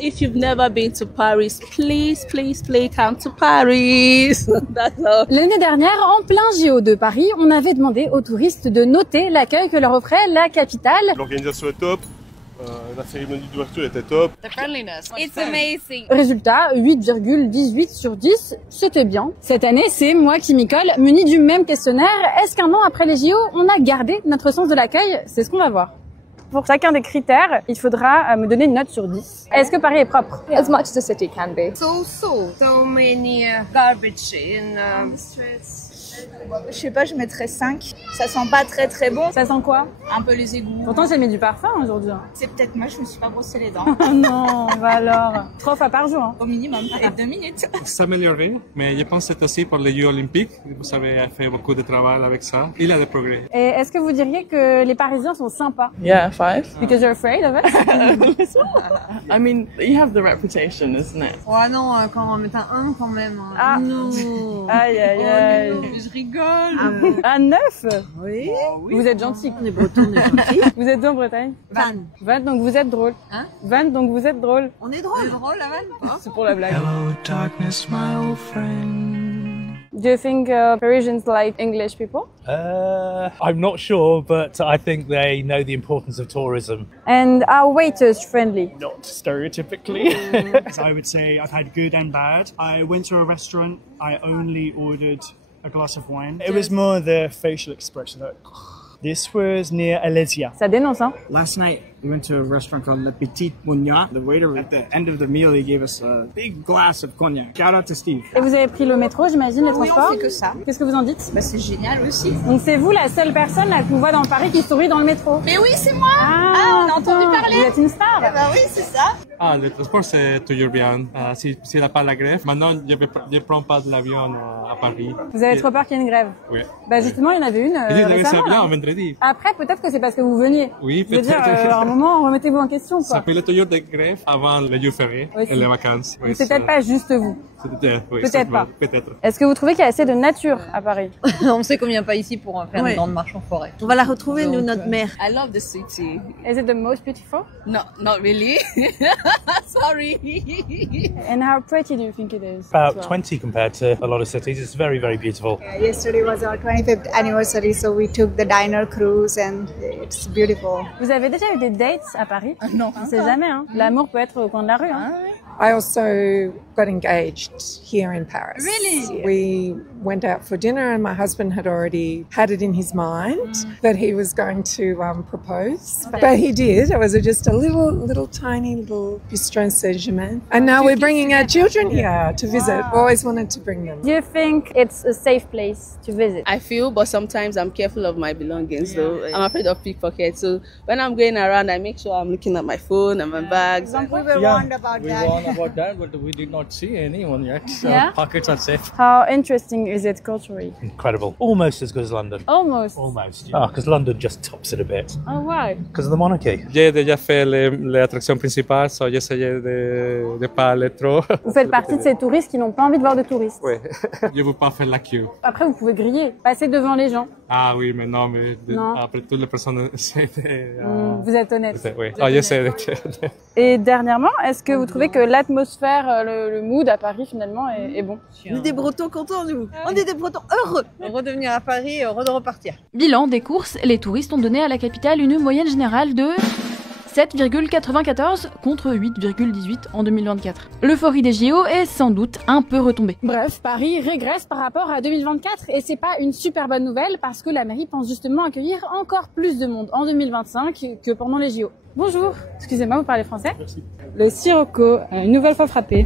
If you've never been to Paris, please come to Paris. That's all. L'année dernière, en plein JO de Paris, on avait demandé aux touristes de noter l'accueil que leur offrait la capitale. L'organisation est top. La cérémonie d'ouverture était top. The friendliness. It's amazing. Résultat, 8,18 sur 10, c'était bien. Cette année, c'est moi qui m'y colle, muni du même questionnaire. Est-ce qu'un an après les JO, on a gardé notre sens de l'accueil? C'est ce qu'on va voir. Pour chacun des critères, il faudra me donner une note sur 10. Est-ce que Paris est propre? As much as the city can be. So many garbage in the streets. Je sais pas, je mettrais 5. Ça sent pas très bon. Ça sent quoi? Un peu les égouts. Pourtant, j'ai mis du parfum aujourd'hui. C'est peut-être moi, je me suis pas brossé les dents. Oh non, bah alors. 3 fois par jour. Hein. Au minimum, et 2 minutes. S'améliorer, mais je pense que c'est aussi pour les Jeux Olympiques. Vous avez fait beaucoup de travail avec ça. Il y a des progrès. Et est-ce que vous diriez que les Parisiens sont sympas? Yeah, 5. Because you're afraid of it? I mean, you have the reputation, isn't it? Oh non, quand on met un 1 quand même. Ah. Non. Aïe, aïe, aïe. Oh, non, je rigole. À 9? Oui. Vous êtes gentil. On est bretons, on est gentils. Vous êtes d'où en Bretagne? Vannes. Vannes, donc vous êtes drôle. Hein? Vannes, donc vous êtes drôle. On est drôle. C'est drôle la vanne. C'est pour la blague. Hello, darkness, my old friend. Do you think Parisians like English people? I'm not sure, but I think they know the importance of tourism. And are waiters friendly? Not stereotypically. I would say I've had good and bad. I went to a restaurant, I only ordered a glass of wine. It was more the facial expression. This was near Alesia. Ça dénonce, hein? Last night, we went to a restaurant called Le Petit Mougnac. The waiter, at the end of the meal, he gave us a big glass of cognac. Shout out to Steve. Et vous avez pris le métro, j'imagine, les Oui, transports? on fait que ça. Qu'est-ce que vous en dites? Bah, c'est génial aussi. Donc c'est vous la seule personne là qu'on voit dans Paris qui sourit dans le métro? Mais oui, c'est moi. Ah, on a entendu parler. Vous êtes une star? Bah oui, c'est ça. Ah, le transport, c'est toujours bien. S'il n'y a pas la grève, maintenant, je ne prends pas de l'avion à Paris. Vous avez trop peur qu'il y ait une grève? Oui. Bah justement, il y en avait une récemment. C'est bien, là. vendredi. Après, peut-être que c'est parce que vous veniez. Oui, Je veux peut-être. dire, à un moment, remettez-vous en question, Ça quoi. fait toujours des grèves avant les jours fériés Oui, et les vacances. Oui, Donc c'est peut-être pas juste vous. Oui, Peut-être pas. Peut-être. Est-ce que vous trouvez qu'il y a assez de nature à Paris? On sait qu'on vient pas ici pour faire une grande marche en forêt. On va la retrouver, nous, notre mère. I love the city. Is it the most beautiful? No, not really. Sorry. And how pretty do you think it is? About 20 compared to a lot of cities. It's very, very beautiful. Yesterday was our 25th anniversary, so we took the diner cruise and it's beautiful. Vous avez déjà eu des dates à Paris? Non. On sait jamais, hein. L'amour peut être au coin de la rue, hein. I also got engaged here in Paris. Really? We went out for dinner and my husband had already had it in his mind that he was going to propose. But he did. It was just a little tiny little bistro Saint-Germain. And now we're bringing our children here to visit. We always wanted to bring them. Do you think it's a safe place to visit? I feel, but sometimes I'm careful of my belongings though. I'm afraid of pickpockets. So when I'm going around, I make sure I'm looking at my phone and my bags. We were warned about that. About that, but we did not see anyone yet. So Yeah? pockets are safe. How interesting is it culturally? Incredible. Almost as good as London. Almost. Almost. Oh, because London just tops it a bit. Oh, why? Because of the monarchy. J'ai déjà fait les attractions principales, so j'essayais de pas aller trop. Vous faites partie de ces touristes qui n'ont pas envie de voir de touristes. Oui. Je ne veux pas faire la queue. Après, vous pouvez griller, passer devant les gens. Ah oui, mais non, Non. après toutes les personnes essaient de... Vous êtes honnête. Oui, j'essaie de... Et dernièrement, est-ce que vous trouvez que l'atmosphère, le mood à Paris finalement est bon? On est des Bretons contents, nous. On est des Bretons heureux. Redevenir à Paris, heureux de repartir. Bilan des courses, les touristes ont donné à la capitale une moyenne générale de 7,94 contre 8,18 en 2024. L'euphorie des JO est sans doute un peu retombée. Bref, Paris régresse par rapport à 2024 et c'est pas une super bonne nouvelle parce que la mairie pense justement accueillir encore plus de monde en 2025 que pendant les JO. Bonjour, excusez-moi, vous parlez français? Merci. Le Sirocco a une nouvelle fois frappé.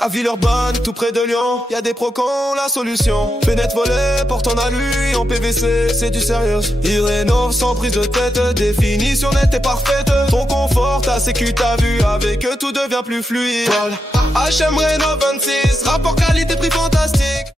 À Villeurbanne, tout près de Lyon, y a des pros qui ont la solution. Fenêtre volée, porte en alu, en PVC, c'est du sérieux. Ils rénovent sans prise de tête, définition nette et parfaite. Ton confort, ta sécu, ta vue, avec eux tout devient plus fluide. H&M Rénov 26, rapport qualité-prix fantastique.